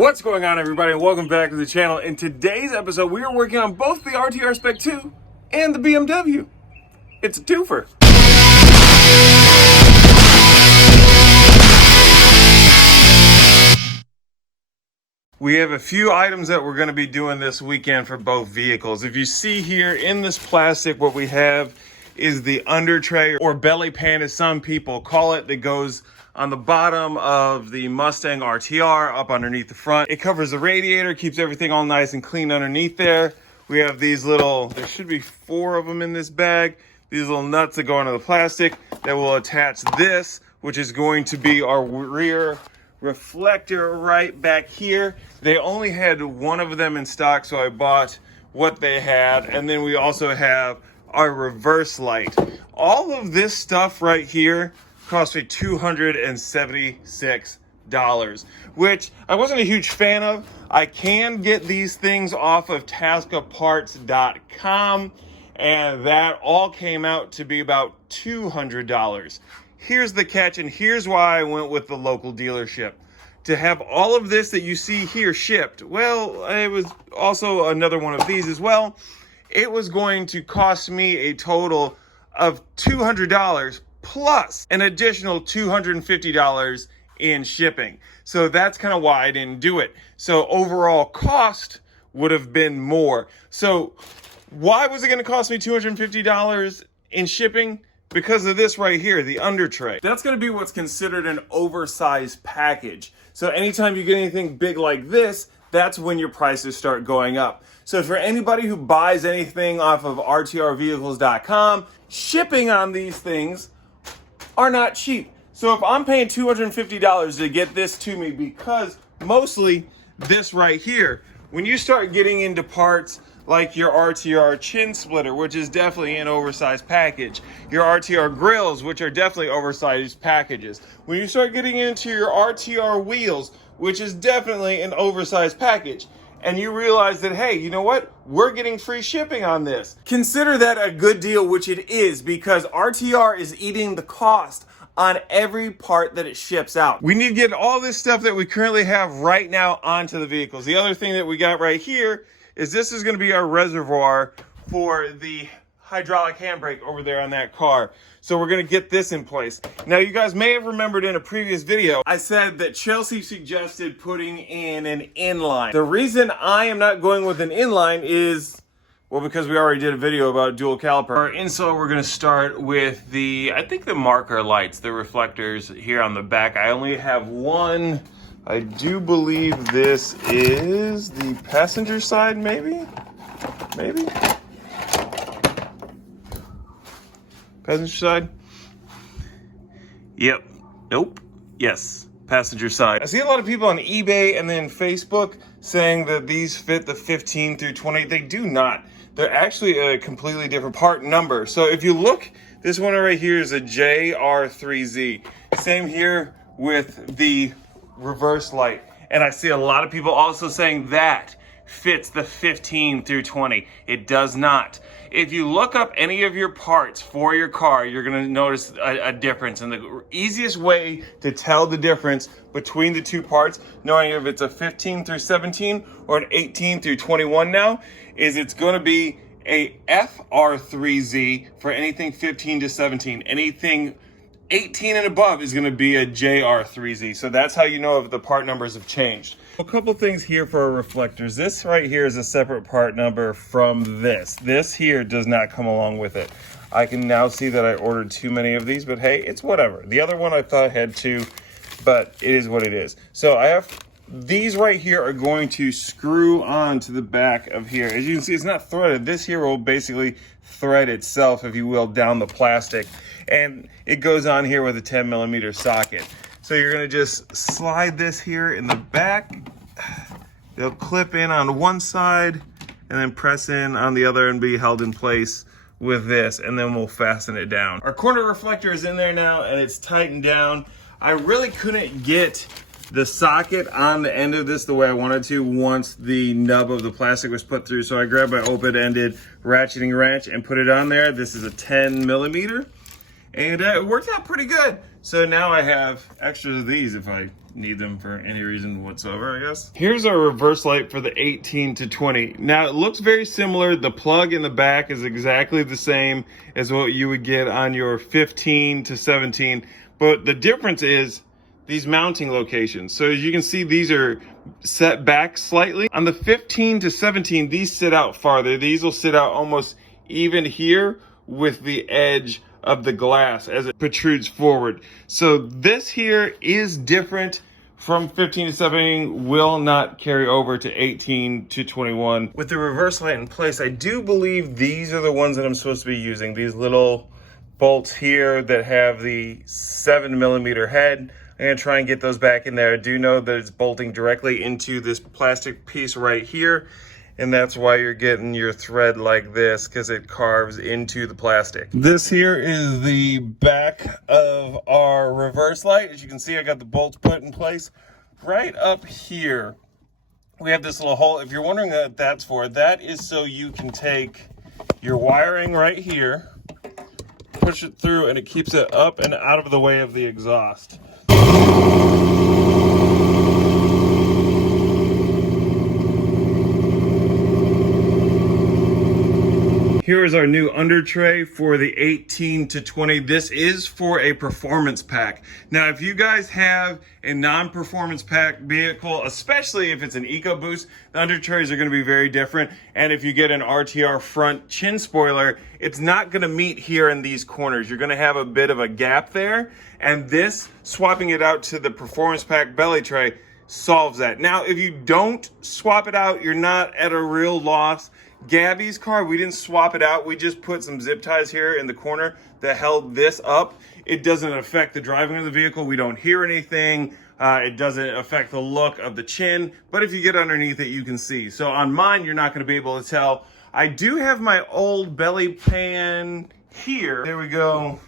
What's going on, everybody, and welcome back to the channel. In today's episode, we are working on both the RTR Spec 2 and the BMW. It's a twofer. We have a few items that we're going to be doing this weekend for both vehicles. If you see here in this plastic, what we have is the Undertray, or belly pan as some people call it, that goes on the bottom of the Mustang RTR up underneath the front. It covers the radiator, keeps everything all nice and clean underneath there. We have these little, there should be 4 of them in this bag, these little nuts that go into the plastic that will attach this, which is going to be our rear reflector right back here. They only had one of them in stock, so I bought what they had. And then we also have our reverse light. All of this stuff right here cost me $276, which I wasn't a huge fan of. I can get these things off of tascaparts.com, and that all came out to be about $200. Here's the catch, and here's why I went with the local dealership. To have all of this that you see here shipped, well, it was also another one of these as well. It was going to cost me a total of $200 plus an additional $250 in shipping. So that's kind of why I didn't do it. So overall cost would have been more. So why was it going to cost me $250 in shipping? Because of this right here, the Undertray. That's going to be what's considered an oversized package. So anytime you get anything big like this, that's when your prices start going up. So for anybody who buys anything off of rtrvehicles.com, shipping on these things are not cheap. So if I'm paying $250 to get this to me, because mostly this right here, when you start getting into parts like your RTR chin splitter, which is definitely an oversized package, your RTR grills, which are definitely oversized packages, when you start getting into your RTR wheels, which is definitely an oversized package, and you realize that, hey, you know what? We're getting free shipping on this. Consider that a good deal, which it is, because RTR is eating the cost on every part that it ships out. We need to get all this stuff that we currently have right now onto the vehicles. The other thing that we got right here is this is going to be our reservoir for the hydraulic handbrake over there on that car. So we're going to get this in place. Now, you guys may have remembered in a previous video, I said that Chelsea suggested putting in an inline. The reason I am not going with an inline is, well, because we already did a video about dual caliper. Our install, we're going to start with the, I think the marker lights, the reflectors here on the back. I only have one. I do believe this is the passenger side, maybe? Maybe? Passenger side? Yep. Nope. Yes. Passenger side. I see a lot of people on eBay and then Facebook saying that these fit the 15 through 20. They do not. They're actually a completely different part number. So if you look, this one right here is a JR3Z. Same here with the reverse light. And I see a lot of people also saying that fits the 15 through 20. It does not. If you look up any of your parts for your car, you're going to notice a difference. And the easiest way to tell the difference between the two parts, knowing if it's a 15 through 17 or an 18 through 21 now, is it's going to be a FR3Z for anything 15 to 17. Anything 18 and above is going to be a JR3Z. So that's how you know if the part numbers have changed. A couple things here for our reflectors. This right here is a separate part number from this. This here does not come along with it. I can now see that I ordered too many of these, but hey, it's whatever. The other one I thought I had 2, but it is what it is. So I have these right here are going to screw on to the back of here. As you can see, it's not threaded. This here will basically thread itself, if you will, down the plastic. And it goes on here with a 10mm socket. So you're going to just slide this here in the back. They'll clip in on one side and then press in on the other and be held in place with this, and then we'll fasten it down. Our corner reflector is in there now and it's tightened down. I really couldn't get the socket on the end of this the way I wanted to once the nub of the plastic was put through. So I grabbed my open-ended ratcheting wrench and put it on there. This is a 10mm. And it worked out pretty good. So now I have extras of these if I need them for any reason whatsoever, I guess. Here's our reverse light for the 18 to 20. Now it looks very similar. The plug in the back is exactly the same as what you would get on your 15 to 17. But the difference is these mounting locations. So as you can see, these are set back slightly. On the 15 to 17, these sit out farther. These will sit out almost even here with the edge of the glass as it protrudes forward. So this here is different from 15 to 17, will not carry over to 18 to 21. With the reverse light in place, I do believe these are the ones that I'm supposed to be using. These little bolts here that have the 7mm head. I'm gonna try and get those back in there. I do know that it's bolting directly into this plastic piece right here, and that's why you're getting your thread like this, because it carves into the plastic. This here is the back of our reverse light. As you can see, I got the bolts put in place. Right up here, we have this little hole. If you're wondering what that's for, that is so you can take your wiring right here, push it through, and it keeps it up and out of the way of the exhaust. Here is our new Undertray for the 18 to 20. This is for a performance pack. Now, if you guys have a non-performance pack vehicle, especially if it's an EcoBoost, the Undertrays are gonna be very different. And if you get an RTR front chin spoiler, it's not gonna meet here in these corners. You're gonna have a bit of a gap there. And this, swapping it out to the performance pack belly tray, solves that. Now, if you don't swap it out, you're not at a real loss. Gabby's car, we didn't swap it out. We just put some zip ties here in the corner that held this up. It doesn't affect the driving of the vehicle. We don't hear anything. It doesn't affect the look of the chin. But if you get underneath it, you can see. So on mine, you're not going to be able to tell. I do have my old belly pan here. There we go.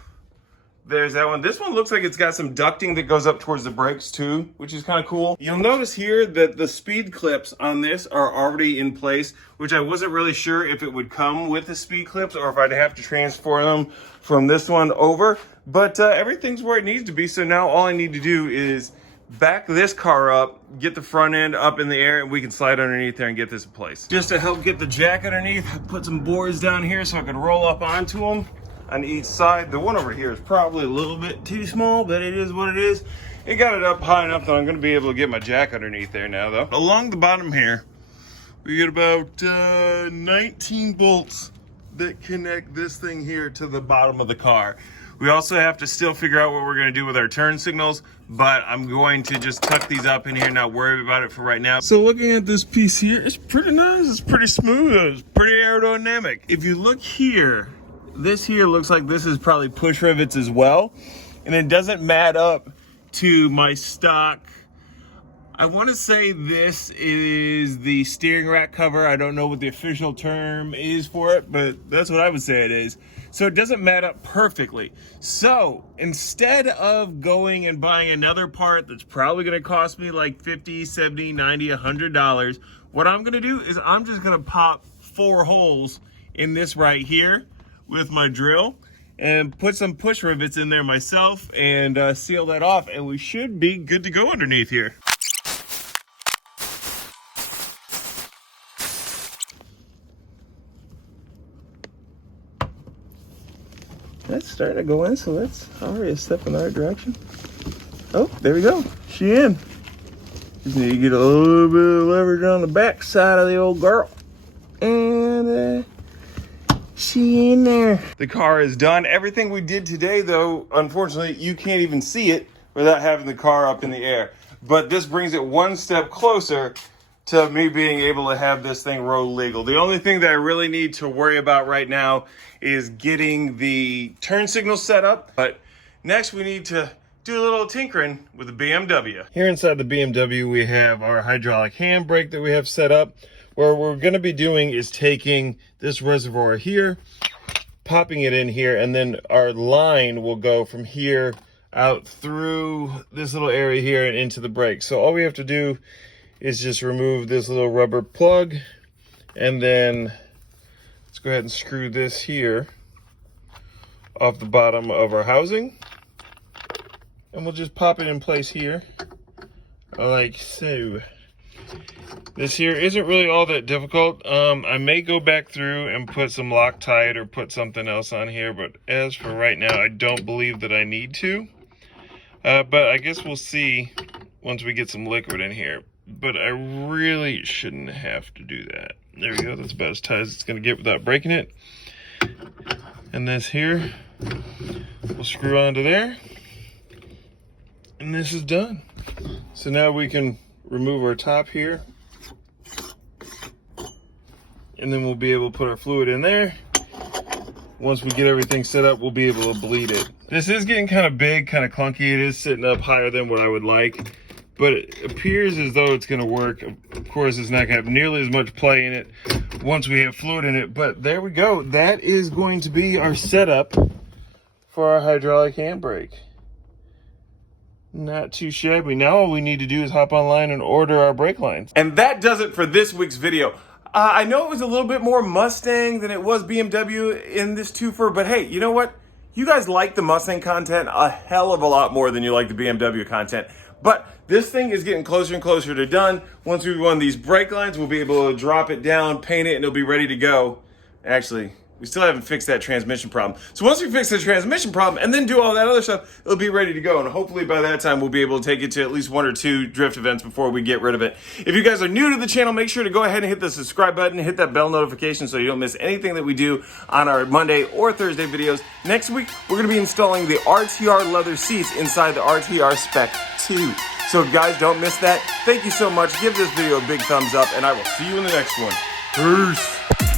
There's that one. This one looks like it's got some ducting that goes up towards the brakes too, which is kind of cool. You'll notice here that the speed clips on this are already in place, which I wasn't really sure if it would come with the speed clips or if I'd have to transfer them from this one over. But everything's where it needs to be. So now all I need to do is back this car up, get the front end up in the air, and we can slide underneath there and get this in place. Just to help get the jack underneath, I put some boards down here so I could roll up onto them on each side. The one over here is probably a little bit too small, but it is what it is. It got it up high enough that I'm going to be able to get my jack underneath there now, though. Along the bottom here, we get about 19 bolts that connect this thing here to the bottom of the car. We also have to still figure out what we're going to do with our turn signals, but I'm going to just tuck these up in here and not worry about it for right now. So looking at this piece here, it's pretty nice. It's pretty smooth. It's pretty aerodynamic. If you look here, this here looks like this is probably push rivets as well, and it doesn't mat up to my stock. I want to say this is the steering rack cover. I don't know what the official term is for it, but that's what I would say it is. So it doesn't mat up perfectly. So instead of going and buying another part that's probably going to cost me like $50, $70, $90, $100, what I'm going to do is I'm just going to pop 4 holes in this right here with my drill and put some push rivets in there myself and seal that off, and we should be good to go underneath here. That's starting to go in, so that's already a step in the right direction. Oh, there we go. She in. Just need to get a little bit of leverage on the back side of the old girl. And she in there. The car is done. Everything we did today, though, unfortunately, you can't even see it without having the car up in the air. But this brings it one step closer to me being able to have this thing road legal. The only thing that I really need to worry about right now is getting the turn signal set up. But next we need to do a little tinkering with the BMW. Here inside the BMW, we have our hydraulic handbrake that we have set up. What we're going to be doing is taking this reservoir here, popping it in here, and then our line will go from here out through this little area here and into the brake. So all we have to do is just remove this little rubber plug, and then let's go ahead and screw this here off the bottom of our housing. And we'll just pop it in place here, like so. This here isn't really all that difficult. I may go back through and put some Loctite or put something else on here, but as for right now, I don't believe that I need to. But I guess we'll see once we get some liquid in here. But I really shouldn't have to do that. There we go, that's about as tight as it's gonna get without breaking it. And this here, we'll screw onto there. And this is done. So now we can remove our top here. And then we'll be able to put our fluid in there. Once we get everything set up, we'll be able to bleed it. This is getting kind of big, kind of clunky. It is sitting up higher than what I would like, but it appears as though it's gonna work. Of course, it's not gonna have nearly as much play in it once we have fluid in it, but there we go. That is going to be our setup for our hydraulic handbrake. Not too shabby. Now all we need to do is hop online and order our brake lines. And that does it for this week's video. I know it was a little bit more Mustang than it was BMW in this twofer, but hey, you know what? You guys like the Mustang content a hell of a lot more than you like the BMW content. But this thing is getting closer and closer to done. Once we run these brake lines, we'll be able to drop it down, paint it, and it'll be ready to go. Actually, we still haven't fixed that transmission problem. So once we fix the transmission problem and then do all that other stuff, it'll be ready to go. And hopefully by that time, we'll be able to take it to at least 1 or 2 drift events before we get rid of it. If you guys are new to the channel, make sure to go ahead and hit the subscribe button, hit that bell notification so you don't miss anything that we do on our Monday or Thursday videos. Next week, we're gonna be installing the RTR leather seats inside the RTR Spec 2. So guys, don't miss that. Thank you so much. Give this video a big thumbs up and I will see you in the next one. Peace.